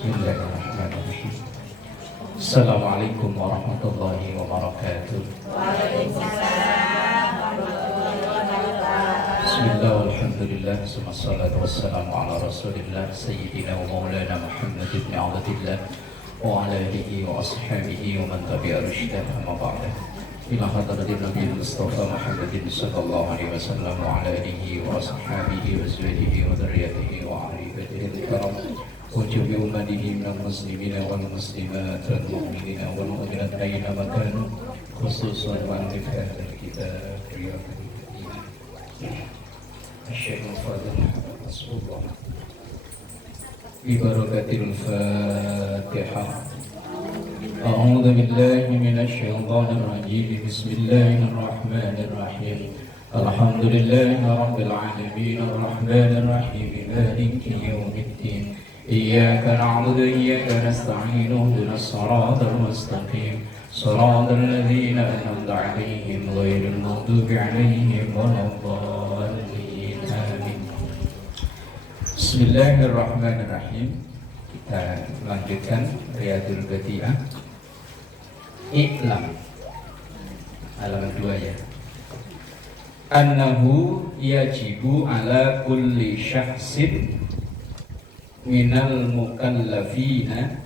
Bismillahirrahmanirrahim. Assalamualaikum warahmatullahi wabarakatuh. Waalaikumsalam warahmatullahi wabarakatuh. Bismillah walhamdulillah wassalatu wassalamu ala rasulillah sayyidina wa maulana Muhammad ibn Abdillah wa ala alihi wa ashabihi wa man tabi'a rushdah amma ba'da. Ila hadratin Nabi Mustafa Muhammadin sallallahu alaihi wasallam wa ala alihi wa ashabihi wa azwajihi wa dzurriyyatihi wa ahli baitihi al-kiram wa jami'i ummatihi minal muslimina wal muslimat wal mu'minina wal mu'minat aina ma kanu khususan wa al-kitab riyadul Syekh Fadil Rasulullah Bibarakatil Fatihah. A'udzu billahi minasy syaithanir rajim. Bismillahirrahmanir rahim. Alhamdulillahi rabbil alamin arrahmanir rahim maliki yaumiddin. Iyyaka na'budu wa iyyaka nasta'in ihdinas siratal mustaqim. Siratal ladzina an'amta 'alaihim ghairil maghdubi 'alaihim waladdallin. Amin. Bismillahirrahmanirrahim. Kita lanjutkan Riyadul Badi'ah. I'lam halaman 2 ya. Annahu yajibu ala kulli syakhsin minal mukallafina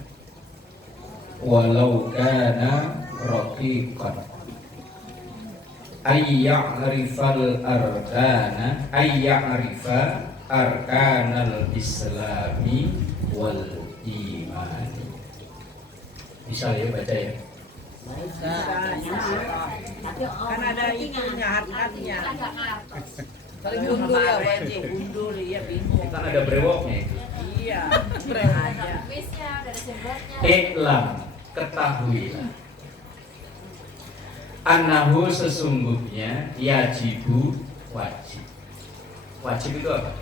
walau kana raqiqan ayya'rifal arkana ayya'rifa arkanal islami wal imani. Bisa ya baca ya? Kan ada itunya harkatnya. Kalau mundur ya wajib. Mundur ya bingung. Kan ada brewoknya itu. Iya. Iklam, ketahuilah. Annahu sesungguhnya yajibu wajib. Wajib itu apa?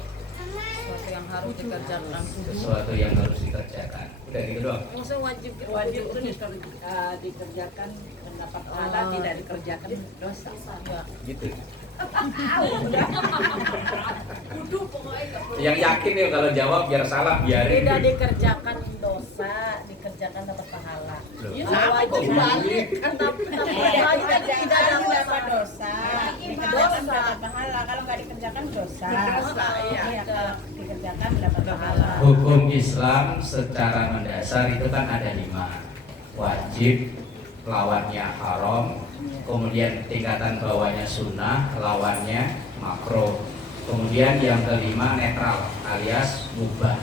Sesuatu yang harus dikerjakan. Sesuatu yang harus dikerjakan. Udah gitu doang. Maksudnya wajib gitu. Wajib itu dikerjakan mendapat pahala, tidak dikerjakan dosa. Ya. Gitu. Yang yakin ya kalau jawab biar salah biarin. Tidak dikerjakan dosa, dikerjakan dapat pahala. Iya, Kalau wajib balik kan tapi wajib kan tidak dapat dosa. Dikerjakan dapat pahala. Kalau nggak dikerjakan dosa. Iya, kalau dikerjakan dapat pahala. Hukum Islam secara mendasar itu kan ada 5. Wajib, lawannya haram, kemudian tingkatan bawahnya sunnah, lawannya makruh. Kemudian yang kelima netral alias mubah.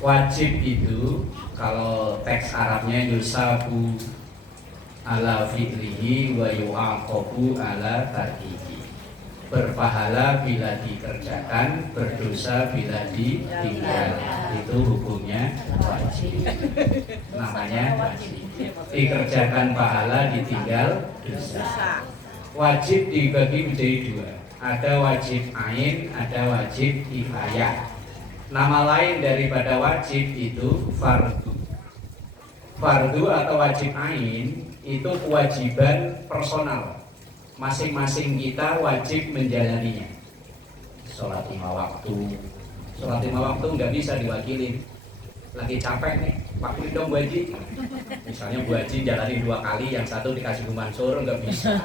Wajib itu kalau teks Arabnya yusabu ala fi'lihi wa yu'aqabu ala tarkihi. Berpahala bila dikerjakan, berdosa bila ditinggal. Itu hukumnya wajib. Namanya wajib. Dikerjakan pahala, ditinggal dosa. Wajib dibagi menjadi 2. Ada wajib ain, ada wajib kifayah. Nama lain daripada wajib itu fardu. Fardu atau wajib ain itu kewajiban personal. Masing-masing kita wajib menjalaninya. Sholat 5 waktu. Sholat 5 waktu nggak bisa diwakilin. Lagi capek nih, wakilin dong Bu Haji. Misalnya Bu Haji jalanin 2 kali, yang satu dikasih Bu Mansur, nggak bisa.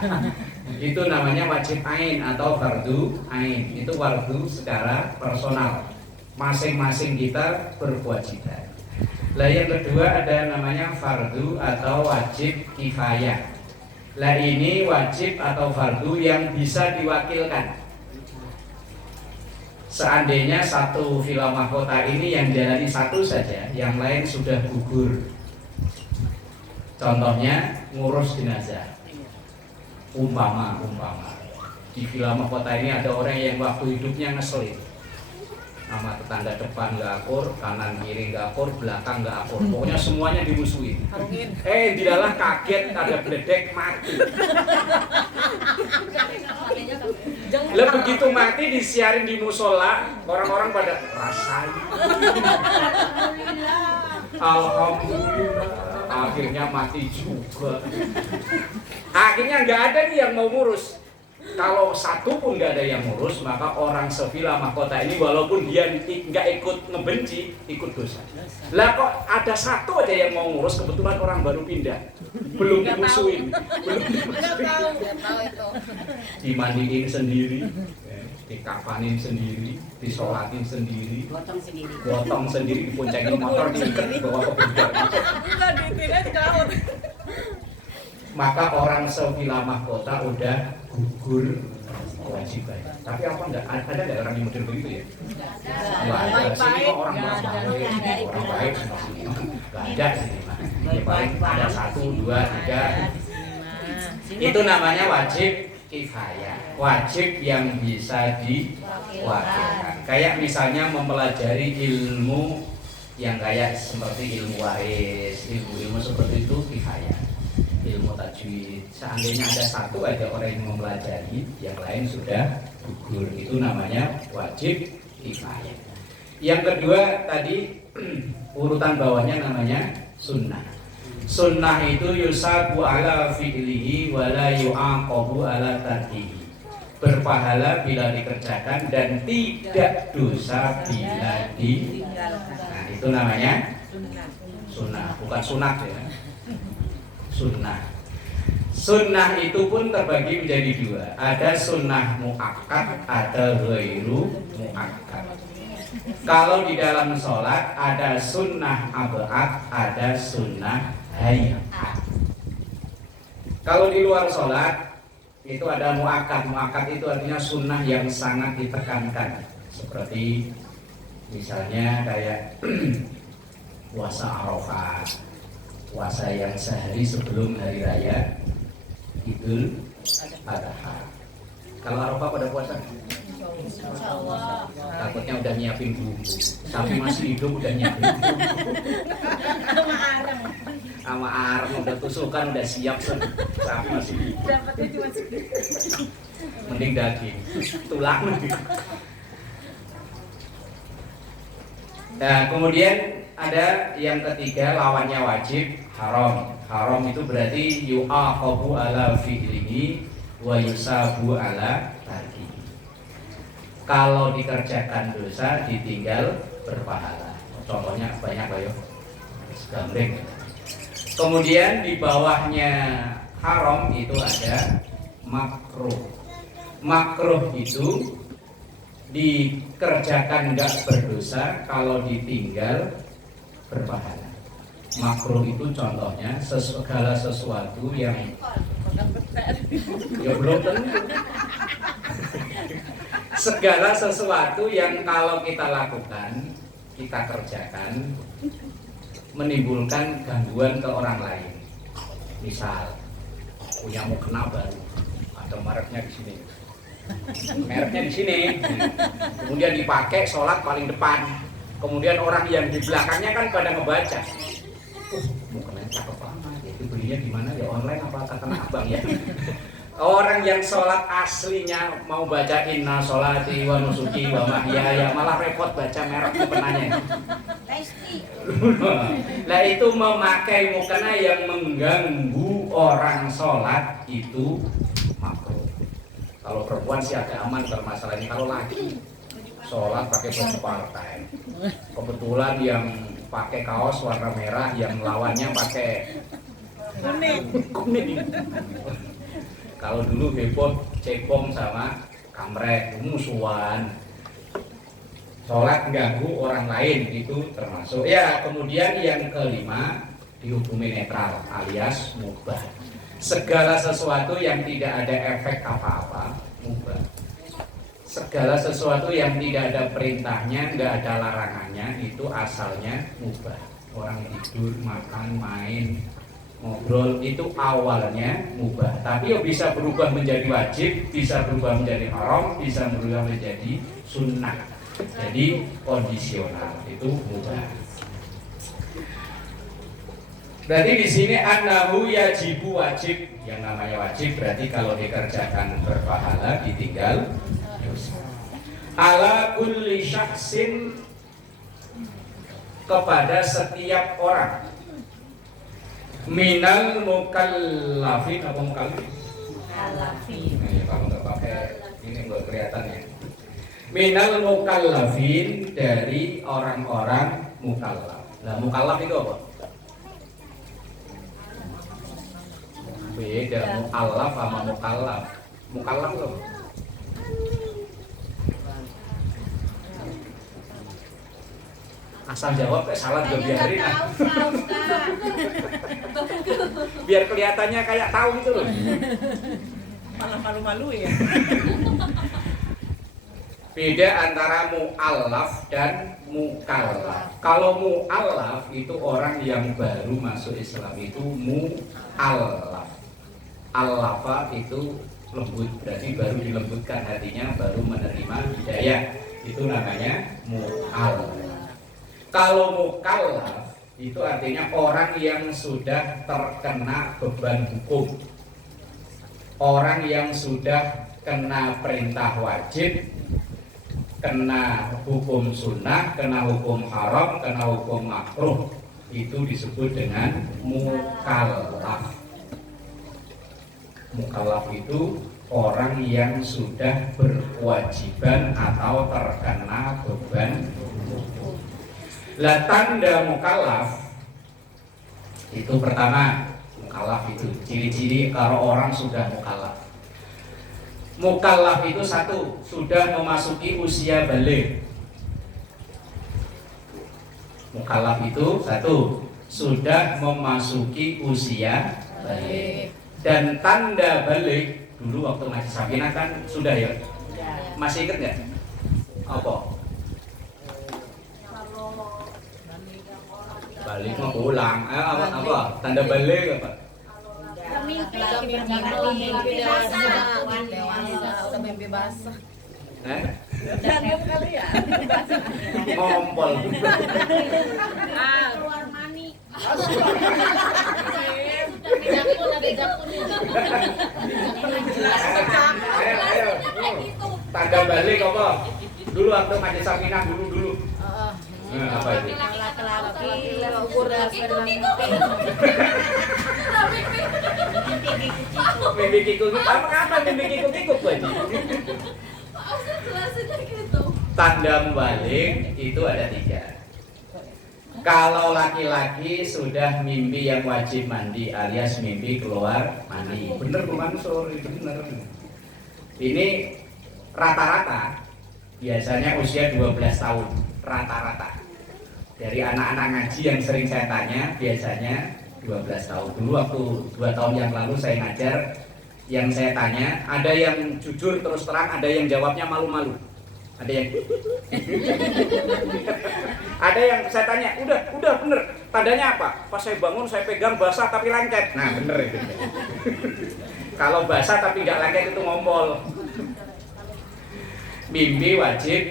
Itu namanya wajib ain atau fardu ain. Itu fardu secara personal. Masing-masing kita berkewajiban. Lah yang kedua ada namanya fardu atau wajib kifayah. Lah ini wajib atau fardu yang bisa diwakilkan. Seandainya satu villa mahkota ini yang jalani satu saja, yang lain sudah gugur. Contohnya ngurus jenazah. Umpama di villa mahkota ini ada orang yang waktu hidupnya ngeselin. Sama tetangga depan nggak akur, kanan kiri nggak akur, belakang nggak akur. Pokoknya semuanya dimusuhin. Dilalah kaget ada bledek mati. Lah begitu mati disiarin di musola, orang-orang pada rasain. Alhamdulillah, akhirnya mati juga. Akhirnya nggak ada nih yang mau ngurus. Kalau satu pun nggak ada yang ngurus, maka orang sevilla mahkota ini walaupun dia nggak ikut ngebenci, ikut dosa. Lah kok ada satu aja yang mau ngurus, kebetulan orang baru pindah, belum dimusuhin, Nggak tahu itu. dimandiin sendiri, dikafanin sendiri, disolatin sendiri, gotong sendiri, diponcengin motor, diikat bawa ke bundar. Enggak diitilin ke laut. Maka orang sevilla mahkota udah gugur kewajiban. Tapi apa enggak ada nggak orang yang model begitu ya? Nggak ada. Sini kok orang baik sama sini. Nggak ada sini mah. Ya paling ada 1, 2, 3. Itu namanya wajib kifayah. Wajib yang bisa diwakilkan. Kayak misalnya mempelajari ilmu yang kayak seperti ilmu waris, ilmu seperti itu kifayah. Ilmu tajwid, seandainya ada satu aja orang yang mempelajari, yang lain sudah gugur. Itu namanya wajib kifayah. Yang kedua tadi urutan bawahnya namanya sunnah. Sunnah itu yusabu ala fi'lihi wa la yu'aqabu ala tarkihi. Berpahala bila dikerjakan dan tidak dosa bila ditinggalkan. Nah, itu namanya sunnah, bukan sunat ya. Sunnah. Sunnah itu pun terbagi menjadi 2. Ada sunnah muakkad, ada ghairu muakkad. Kalau di dalam sholat ada sunnah abad, ada sunnah hayat. Kalau di luar sholat itu ada muakkad. Muakkad itu artinya sunnah yang sangat ditekankan. Seperti misalnya kayak puasa Arafah, puasa yang sehari sebelum hari raya Idul Adha. Kalau Arafah pada puasa? Takutnya udah nyiapin bumbu, tapi masih hidup udah nyiapin bumbu. Sama arem udah tusukan, udah siap tapi masih hidup. Dapatnya cuma segitu. Mending daging, tulang. Nah, kemudian ada yang ketiga, lawannya wajib, haram. Haram itu berarti yu'aqabu ala fi'lihi wa yusabu ala tarkihi. Kalau dikerjakan dosa, ditinggal berpahala. Contohnya banyak Pak yo. Gambreng. Kemudian di bawahnya haram itu ada makruh. Makruh itu dikerjakan enggak berdosa, kalau ditinggal berpahala. Makruh itu contohnya segala sesuatu yang ya belum tentu. Segala sesuatu yang kalau kita lakukan, kita kerjakan, menimbulkan gangguan ke orang lain. Misal punya mukena baru, ada mereknya di sini. Mereknya di sini. Kemudian dipakai sholat paling depan. Kemudian orang yang di belakangnya kan pada ngebaca. Mukena cakep banget. Itu belinya di mana ya, online apa kata abang ya? Orang yang sholat aslinya mau baca inna sholati wa nusuki wa mahyaya, malah repot baca merek mukenanya. Nah itu memakai mukena yang mengganggu orang sholat itu makruh. Kalau perempuan sih agak aman kalau masalah ini. Kalau laki sholat pakai baju partai, kebetulan yang pakai kaos warna merah, yang lawannya pakai kuning. Kalau dulu heboh cebong sama kamrek, musuhan, sholat ganggu orang lain, itu termasuk. Ya, kemudian yang kelima dihukumi netral alias mubah. Segala sesuatu yang tidak ada efek apa-apa mubah. Segala sesuatu yang tidak ada perintahnya, nggak ada larangannya, itu asalnya mubah. Orang tidur, makan, main, ngobrol itu awalnya mubah, tapi ya bisa berubah menjadi wajib, bisa berubah menjadi haram, bisa berubah menjadi sunnah. Jadi kondisional itu mubah. Berarti di sini annahu yajibu, wajib. Yang namanya wajib berarti kalau dikerjakan berpahala, ditinggal dosa. Ala kulli syakhsin, kepada setiap orang. Minal mukallafin apa mukallafin? Mukallafin. Kalau nggak pakai nggak kelihatan ya. Minal mukallafin, dari orang-orang mukallaf. Nah, mukallaf itu apa? Beda, mukallaf sama mukallaf. Mukallaf itu apa? Asal jawab kayak salah juga biarin. Biar kelihatannya kayak tahu gitu loh. Malah malu-malu ya. Beda antara mu'allaf dan mukallaf. Kalau mu'allaf itu orang yang baru masuk Islam, itu mu'allaf. Allafa itu lembut, berarti baru dilembutkan hatinya, baru menerima hidayah. Itu namanya mu'allaf. Kalau mukallaf itu artinya orang yang sudah terkena beban hukum, orang yang sudah kena perintah wajib, kena hukum sunnah, kena hukum haram, kena hukum makruh. Itu disebut dengan mukallaf. Mukallaf itu orang yang sudah berkewajiban atau terkena beban hukum. Lah tanda mukallaf itu pertama, mukallaf itu ciri-ciri kalau orang sudah mukallaf. Mukallaf itu satu, sudah memasuki usia balik. Mukallaf itu satu, sudah memasuki usia balik. Dan tanda balik, dulu waktu masih Sakinah kan sudah ya? Masih ingat nggak? Apa? Balik mau pulang. Apa? Tanda balik apa? Mimpi dewasa, udah mimpi basah. Jangan kali ya. Ngompol. keluar mani. Ayo. Tanda balik apa? Dulu waktu Majelis Sakinah dulu. Apa itu? Laki-laki Mimpi kikuk. Apa mimpi kikuk Pak? Tanda balik itu ada 3. Kalau laki-laki sudah mimpi yang wajib mandi alias mimpi keluar mandi. Bener Bu Mansur, itu bener. Ini rata-rata biasanya usia 12 tahun, rata-rata. Dari anak-anak ngaji yang sering saya tanya, biasanya 12 tahun. Dulu waktu 2 tahun yang lalu saya ngajar, yang saya tanya, ada yang jujur terus terang, ada yang jawabnya malu-malu. Ada yang ada yang saya tanya, udah bener, tandanya apa? Pas saya bangun saya pegang basah tapi lengket. Nah bener itu. Kalau basah tapi nggak lengket itu ngompol. Mimpi wajib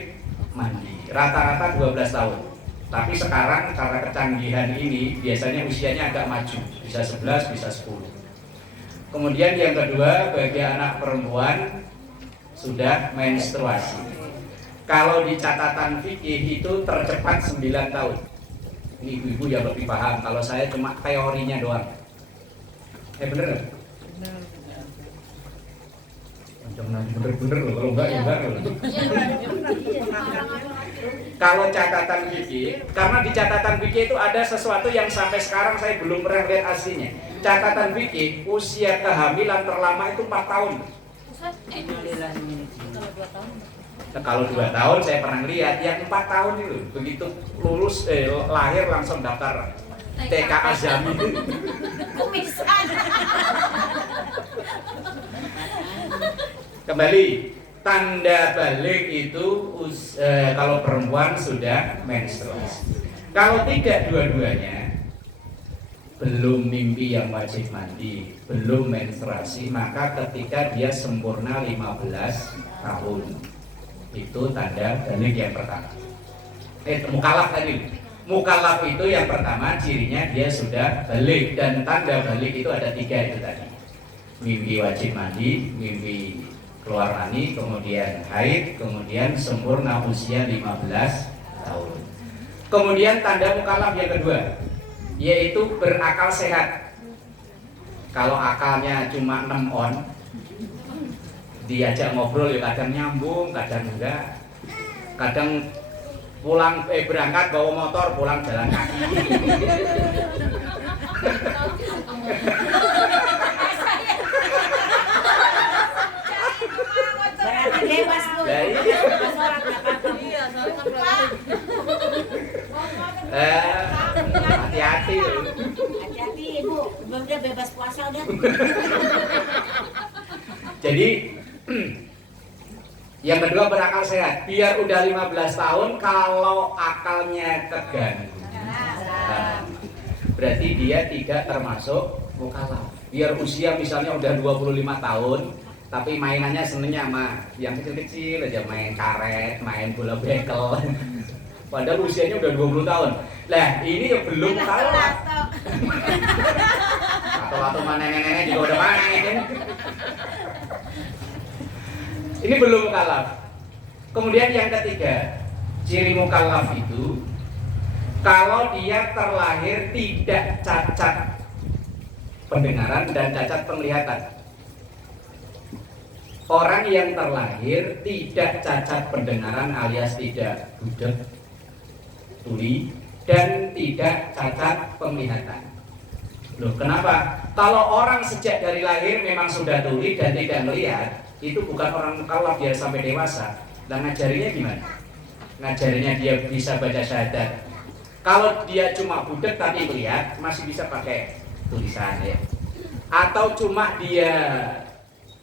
mandi, rata-rata 12 tahun. Tapi sekarang karena kecanggihan ini biasanya usianya agak maju, bisa 11, bisa 10. Kemudian yang kedua, bagi anak perempuan sudah menstruasi. Kalau di catatan fikih itu tercepat 9 tahun. Ini ibu-ibu yang lebih paham. Kalau saya cuma teorinya doang. Bener nggak? Bener loh. Kalau enggak ya enggak loh. Kalau catatan fikih, karena di catatan fikih itu ada sesuatu yang sampai sekarang saya belum pernah lihat aslinya. Catatan fikih usia kehamilan terlama itu 4 tahun. Kalau 2 tahun saya pernah lihat, yang 4 tahun itu begitu lulus lahir langsung daftar TK Azami. Kumisan. Kembali, tanda balik itu kalau perempuan sudah menstruasi. Kalau tidak dua-duanya, belum mimpi yang wajib mandi, belum menstruasi, maka ketika dia sempurna 15 tahun, itu tanda balik yang pertama. Mukallaf tadi. Mukallaf itu yang pertama cirinya dia sudah balik, dan tanda balik itu ada 3 itu tadi. Mimpi wajib mandi, mimpi keluar mani, kemudian haid, kemudian sempurna usia 15 tahun. Kemudian tanda mukallaf yang kedua, yaitu berakal sehat. Kalau akalnya cuma 6 on, diajak ngobrol ya kadang nyambung, kadang enggak. Kadang pulang berangkat bawa motor, pulang jalan kaki. Berarti bebas Bu. Ya, iya. Bebas orang nggak apa-apa. Iya, soalnya kan Hati-hati. Hati-hati Ibu, udah bebas puasa udah. Jadi yang kedua berakal sehat. Biar udah 15 tahun kalau akalnya terganggu, berarti dia tidak termasuk mukallaf. Biar usia misalnya udah 25 tahun tapi mainannya senengnya sama yang kecil-kecil aja, main karet, main bola bekel. Padahal usianya udah 20 tahun. Lah, ini ya belum mukallaf. Atau mana nenek-nenek juga udah main. Ini belum mukallaf. Kemudian yang ketiga, ciri mukallaf itu kalau dia terlahir tidak cacat pendengaran dan cacat penglihatan. Orang yang terlahir tidak cacat pendengaran alias tidak budak, tuli, dan tidak cacat penglihatan. Loh, kenapa? Kalau orang sejak dari lahir memang sudah tuli dan tidak melihat, itu bukan orang mukallaf dia sampai dewasa. Dan ngajarinya gimana? Ngajarinya dia bisa baca syahadat. Kalau dia cuma budak tapi melihat, masih bisa pakai tulisan ya. Atau cuma dia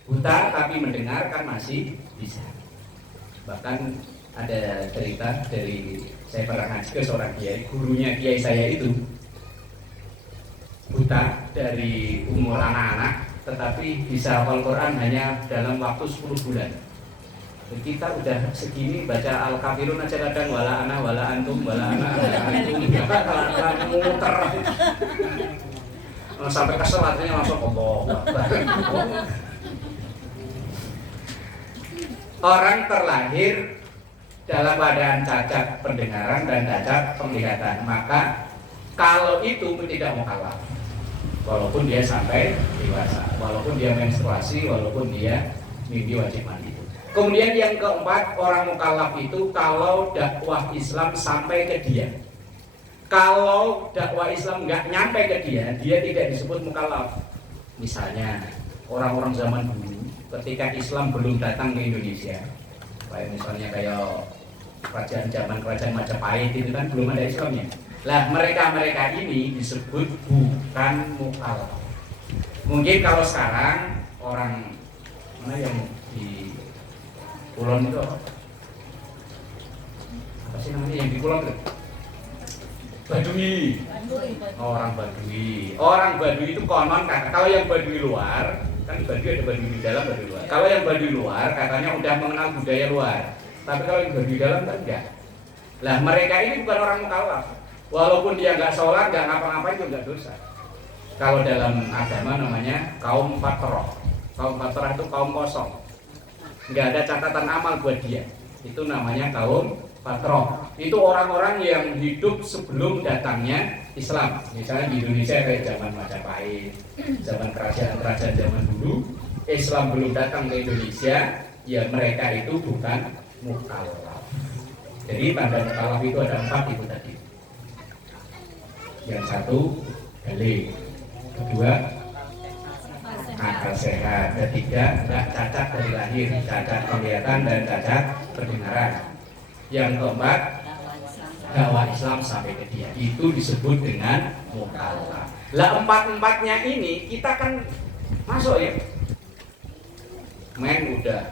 buta tapi mendengar, kan masih bisa. Bahkan ada cerita dari saya pernah ngaji ke seorang kiai, gurunya kiai saya itu buta dari umur anak-anak, tetapi bisa hafal Quran hanya dalam waktu 10 bulan. Kita udah segini baca Al-Kafirun aja kadang wala ana wala antum wala ana wala antum kalau muter sampai kesel artinya langsung Allah. Orang terlahir dalam keadaan cacat pendengaran dan cacat penglihatan, maka kalau itu tidak mukallaf, walaupun dia sampai dewasa, walaupun dia menstruasi, walaupun dia mimpi wajib mandi. Kemudian yang keempat, orang mukallaf itu kalau dakwah Islam sampai ke dia. Kalau dakwah Islam nggak nyampe ke dia, dia tidak disebut mukallaf. Misalnya orang-orang zaman dulu, ketika Islam belum datang ke Indonesia, kayak misalnya kerajaan Majapahit itu kan belum ada Islamnya. Lah mereka ini disebut bukan mukallaf. Mungkin kalau sekarang orang mana yang di Kulon itu apa sih namanya yang di Kulon itu? Badui. Orang Badui itu konon kata, kalau yang Badui luar, kan Badui ada Badui di dalam, Badui luar. Kalau yang Badui luar katanya udah mengenal budaya luar. Tapi kalau yang Badui dalam kan enggak. Lah mereka ini bukan orang mukallaf. Walaupun dia nggak sholat, nggak ngapa-ngapain juga nggak dosa. Kalau dalam agama namanya kaum fatrah. Kaum fatrah itu kaum kosong, nggak ada catatan amal buat dia. Itu namanya kaum fatrah. Itu orang-orang yang hidup sebelum datangnya Islam. Misalnya di Indonesia kayak zaman Majapahit, zaman kerajaan-kerajaan zaman dulu, Islam belum datang ke Indonesia, ya mereka itu bukan mukallaf. Jadi tanda mukallaf itu ada 4 itu tadi. Yang satu dalil, kedua akal sehat, ketiga nggak cacat dari lahir, cacat penglihatan dan cacat pendengaran. Yang keempat dakwah Islam sampai ke dia, itu disebut dengan mukallaf. Lah 4-4-nya ini kita kan masuk ya. Men udah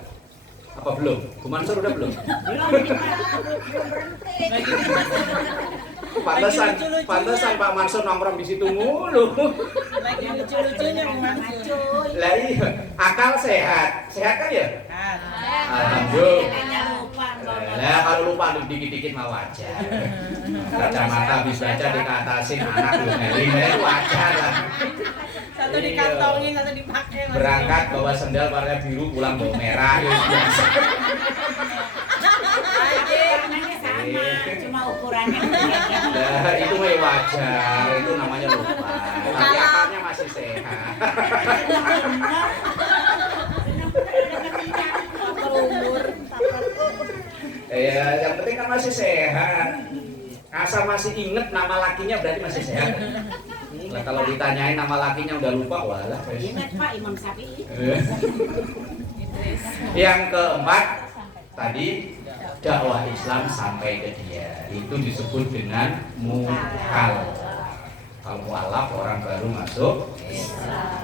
apa belum? Bu Mansur udah belum? Belum berhenti. Pantesan Pak Mansur nongkrong di situ mulu. lagi lucu-lucunya Mansur. Lah iya, akal sehat. Sehat kan ya? Alhamdulillah. Lah kalau lupa dikit-dikit mah wajar. Kacamata habis baca dikatasin anak belum ngeli, itu wajar lah. Satu dikantongin, satu dipakai. Berangkat bawa sendal warna biru, pulang bawa merah, ya biasa. Anaknya sama, cuma ukurannya. Nah, itu mah wajar, itu namanya lupa. Tapi akalnya masih sehat. Benar-benar ada ketentuan Ya, yang penting kan masih sehat. Asal masih inget nama lakinya berarti masih sehat. Nah, kalau ditanyain nama lakinya udah lupa, walah. Ingat Pak Imam Syafi'i. Yang keempat tadi dakwah Islam sampai ke dia. Itu disebut dengan mukallaf. Kalau mualaf orang baru masuk Islam.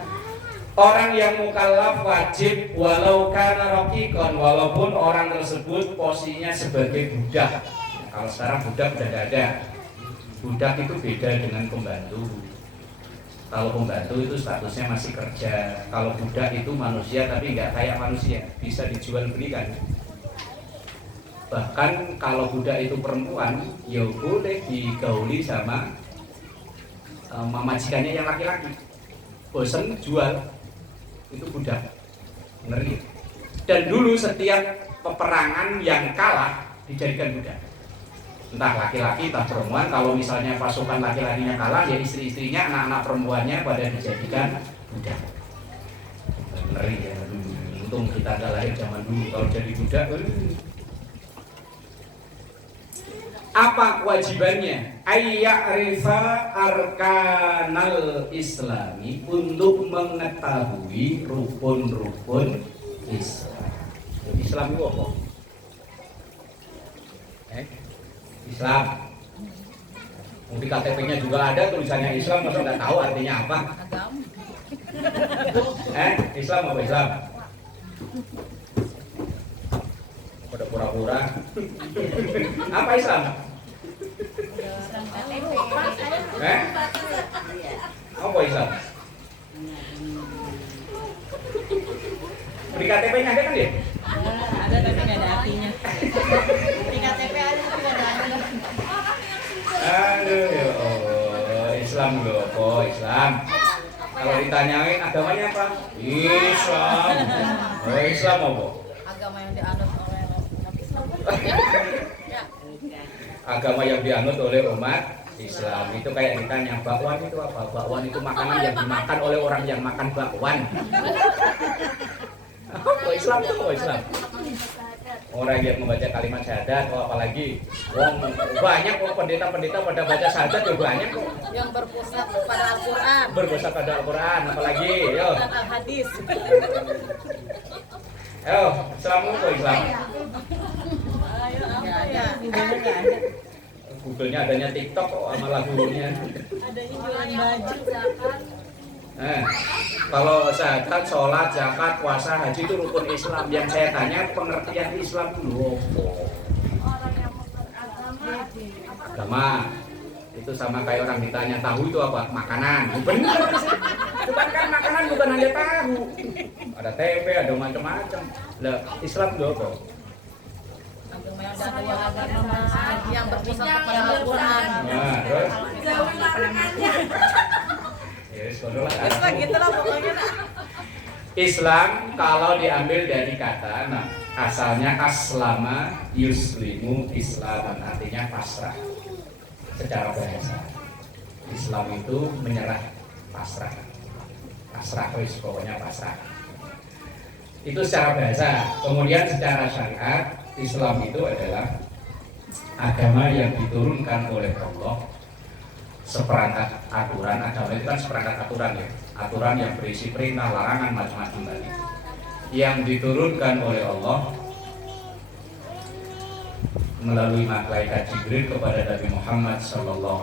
Orang yang mukallaf wajib walau kana raqiqan, walaupun orang tersebut posisinya sebagai budak. Kalau sekarang budak udah gak ada. Budak itu beda dengan pembantu. Kalau pembantu itu statusnya masih kerja. Kalau budak itu manusia tapi nggak kayak manusia, bisa dijual belikan. Bahkan kalau budak itu perempuan, ya boleh digauli sama majikannya yang laki-laki. Bosen jual, itu budak. Ngeri. Dan dulu setiap peperangan yang kalah dijadikan budak. Entah laki-laki, entah perempuan. Kalau misalnya pasukan laki-lakinya kalah, ya istri-istrinya, anak-anak perempuannya pada dijadikan budak. Ngeri ya dulu. Untung kita nggak lahir zaman dulu. Kalau jadi budak, apa kewajibannya? Ayya'rifa arkanal islami, untuk mengetahui rukun-rukun Islam. Islam itu apa? Islam. Mungkin KTP-nya juga ada tulisannya Islam, masa nggak tahu artinya apa? Islam apa Islam? Pada pura-pura. Apa Islam? Apa Islam? Di KTP-nya ada kan ya? Ada tapi nggak ada artinya. Di KTP ada tapi nggak ada artinya. Aduh ya Allah, Islam loh, kok Islam. Kalau ditanyain agamanya apa? Islam. Islam apa? Agama yang dianut oleh umat Islam. Agama yang dianut oleh umat Islam. Itu kayak ditanya, bakwan itu apa? Bakwan itu makanan yang dimakan oleh orang yang makan bakwan. Apa Islam itu apa Islam? Orang yang membaca kalimat syahadat, atau apalagi banyak kok pendeta-pendeta pada baca syahadat juga banyak kok. Yang berpusat pada Al-Quran. Berpusat pada Al-Quran, apalagi yo. Dan Al-Hadis. Yo, Islam itu Islam. Ayo apa ya? Google-nya adanya TikTok kok sama lagunya. Adanya jualan baju. Kalau zakat, sholat, zakat, puasa, haji itu rukun Islam. Yang saya tanya pengertian Islam dulu. Agama itu sama kayak orang ditanya tahu itu apa? Makanan. Benar. Bukan kan makanan, bukan hanya tahu. Ada tempe, ada macam-macam. Lah Islam itu apa? Agama yang berpusat kepada Al-Quran. Nah, terus? Gitulah pokoknya. Islam kalau diambil dari kata, asalnya aslama yuslimu islaman, artinya pasrah. Secara bahasa Islam itu menyerah, pasrah, pokoknya pasrah. Itu secara bahasa. Kemudian secara syariat, Islam itu adalah agama yang diturunkan oleh Allah, seperangkat aturan. Agama itu kan seperangkat aturan ya, aturan yang berisi perintah, larangan, macam-macam tadi, yang diturunkan oleh Allah melalui malaikat Jibril kepada Nabi Muhammad SAW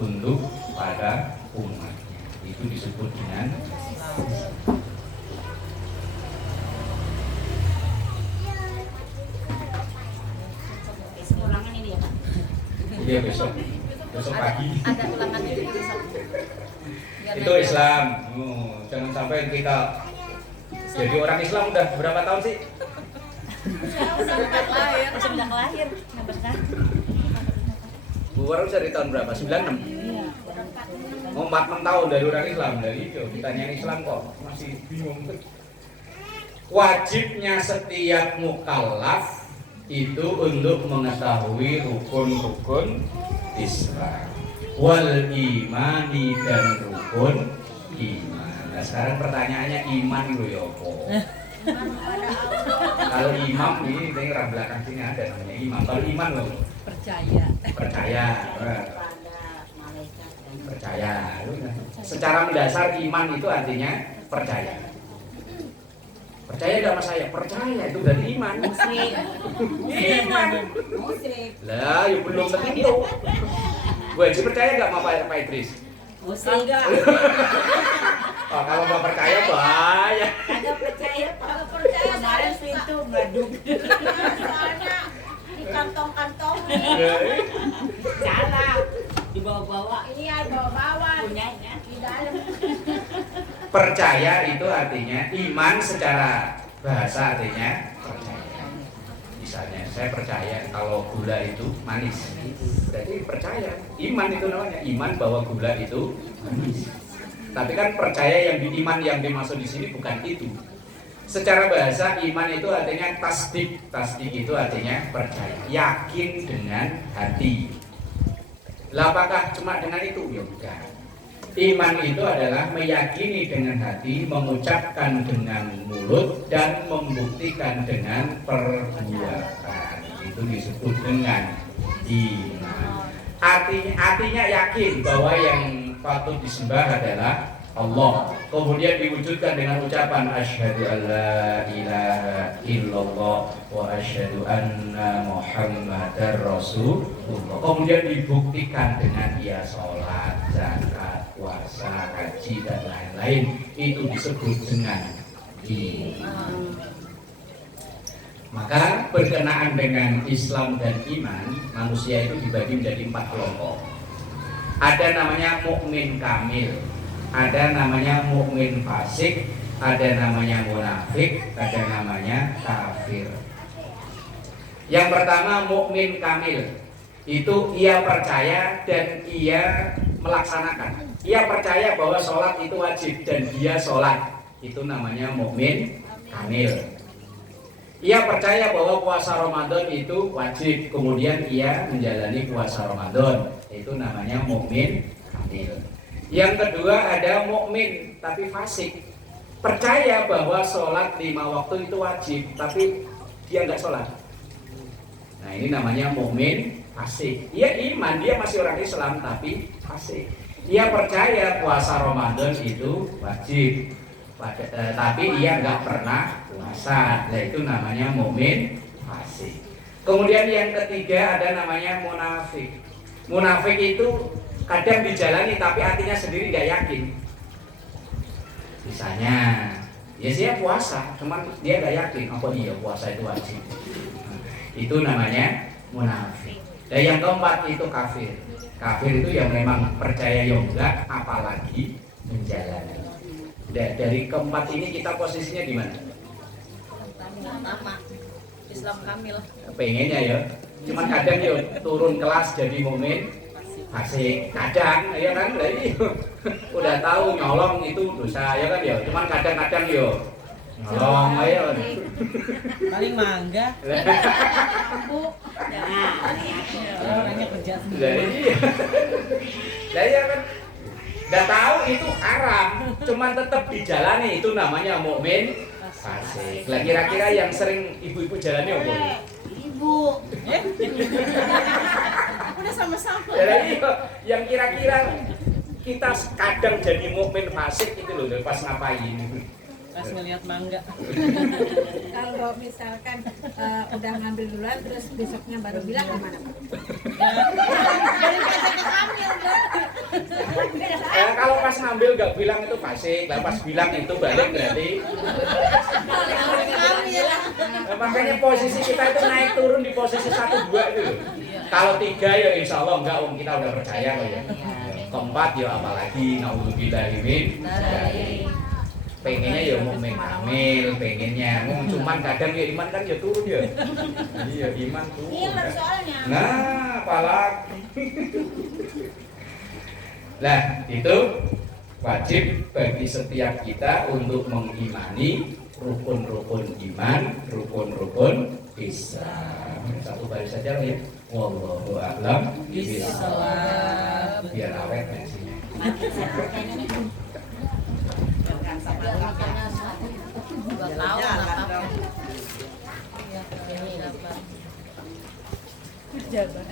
untuk pada umatnya. Itu disebut dengan Ulangan ini ya Pak. Iya besok pagi. Ada ulangan itu bisa. Itu Islam. Jangan sampai kita jadi orang Islam udah berapa tahun sih? Sejak lahir. Sejak lahir. Bu baru dari tahun berapa? 96? Mau 46 tahun dari orang Islam. Dari itu ditanyain Islam kok masih bingung. Wajibnya setiap mukallaf itu untuk mengetahui rukun-rukun Islam, wal imani, dan rukun iman. Nah sekarang pertanyaannya iman lo ya apa? Kalau imam ini orang belakang sini ada namanya imam. Kalau iman loh Percaya. percaya. Percaya. Secara mendasar iman itu artinya percaya. Percaya sama saya, percaya itu berarti iman. Iman. Lah, ya belum tentu. Gue aja percaya nggak sama Pak Idris? Enggak. Oh, kalau nggak percaya bahaya. Kagak percaya, kagak percaya. Kemarin itu baduk. Soalnya di kantong-kantong. Salah. Dibawa-bawa. Iya, bawa-bawa. Punyanya di dalam. Percaya itu artinya iman secara bahasa artinya percaya. Misalnya saya percaya kalau gula itu manis. Berarti percaya. Iman itu namanya iman bahwa gula itu manis. Tapi kan percaya yang iman yang dimaksud di sini bukan itu. Secara bahasa iman itu artinya tasdik. Tasdik itu artinya percaya, yakin dengan hati. Lah apakah cuma dengan itu? Ya bukan. Iman itu adalah meyakini dengan hati, mengucapkan dengan mulut dan membuktikan dengan perbuatan. Itu disebut dengan iman. Artinya yakin bahwa yang patut disembah adalah Allah. Kemudian diwujudkan dengan ucapan asyhadu alla ilaha illallah wa asyhadu anna muhammadar rasulullah. Kemudian dibuktikan dengan ia salat, zakat, puasa, haji dan lain-lain. Itu disebut dengan iman. Maka berkenaan dengan Islam dan iman, manusia itu dibagi menjadi 4 kelompok. Ada namanya mukmin kamil, ada namanya mukmin fasik, ada namanya munafik, ada namanya kafir. Yang pertama mukmin kamil, itu ia percaya dan ia melaksanakan. Ia percaya bahwa sholat itu wajib dan dia sholat, itu namanya mukmin kamil. Ia percaya bahwa puasa Ramadan itu wajib, kemudian ia menjalani puasa Ramadan, itu namanya mukmin kamil. Yang kedua ada mukmin tapi fasik, percaya bahwa sholat 5 waktu itu wajib, tapi dia nggak sholat. Nah ini namanya mukmin fasik. Ia iman, dia masih orang Islam tapi fasik. Ia percaya puasa Ramadan itu wajib, tapi ia nggak pernah puasa. Nah itu namanya mukmin fasik. Kemudian yang ketiga ada namanya munafik. Munafik itu kadang dijalani tapi hatinya sendiri nggak yakin. Misalnya, ya dia puasa, cuman dia nggak yakin apa iya puasa itu wajib. Itu namanya munafik. Dan yang keempat itu kafir. Kafir itu yang memang percaya enggak, apalagi menjalani. Dan dari keempat ini kita posisinya di mana? Pertama, Islam kamil. Pengennya ya, cuman kadang ya turun kelas jadi mukmin fasik, kadang ya kan, udah tahu nyolong itu dosa ya kan ya, cuman kadang-kadang ya nyolong ayo. Paling mangga. Orangnya kerja sendiri. Lah iya kan, udah tahu itu haram, cuman tetap dijalani, itu namanya mukmin fasik. Lah kira-kira yang sering ibu-ibu jalani apa? Ibu. Udah sama-sama. Jadi yang kira-kira kita kadang jadi mukmin fasik itu loh, pas ngapain? Pas ngeliat mangga. Kalau misalkan udah ngambil duluan terus besoknya baru bilang gimana Pak? Kalau pas ngambil gak bilang itu fasik, lah pas bilang itu balik berarti. Makanya posisi kita itu naik turun di posisi 1, 2 itu. Kalau 3 ya insya Allah enggak, kita udah percaya kok ya. Keempat ya apalagi naudzubillahi min dzalik. Pengennya ya mukmin kamil, pengennya. Cuman kadang ya iman kan ya turun ya. Iya iman turun. Ngiler soalnya. Nah, apalagi. Nah, itu wajib bagi setiap kita untuk mengimani rukun-rukun iman, rukun-rukun Islam. Satu baris saja ya. Wallahu a'lam bishawab. Biar awet nasinya. nggak tahu apa. Iya, ini apa? Jabat.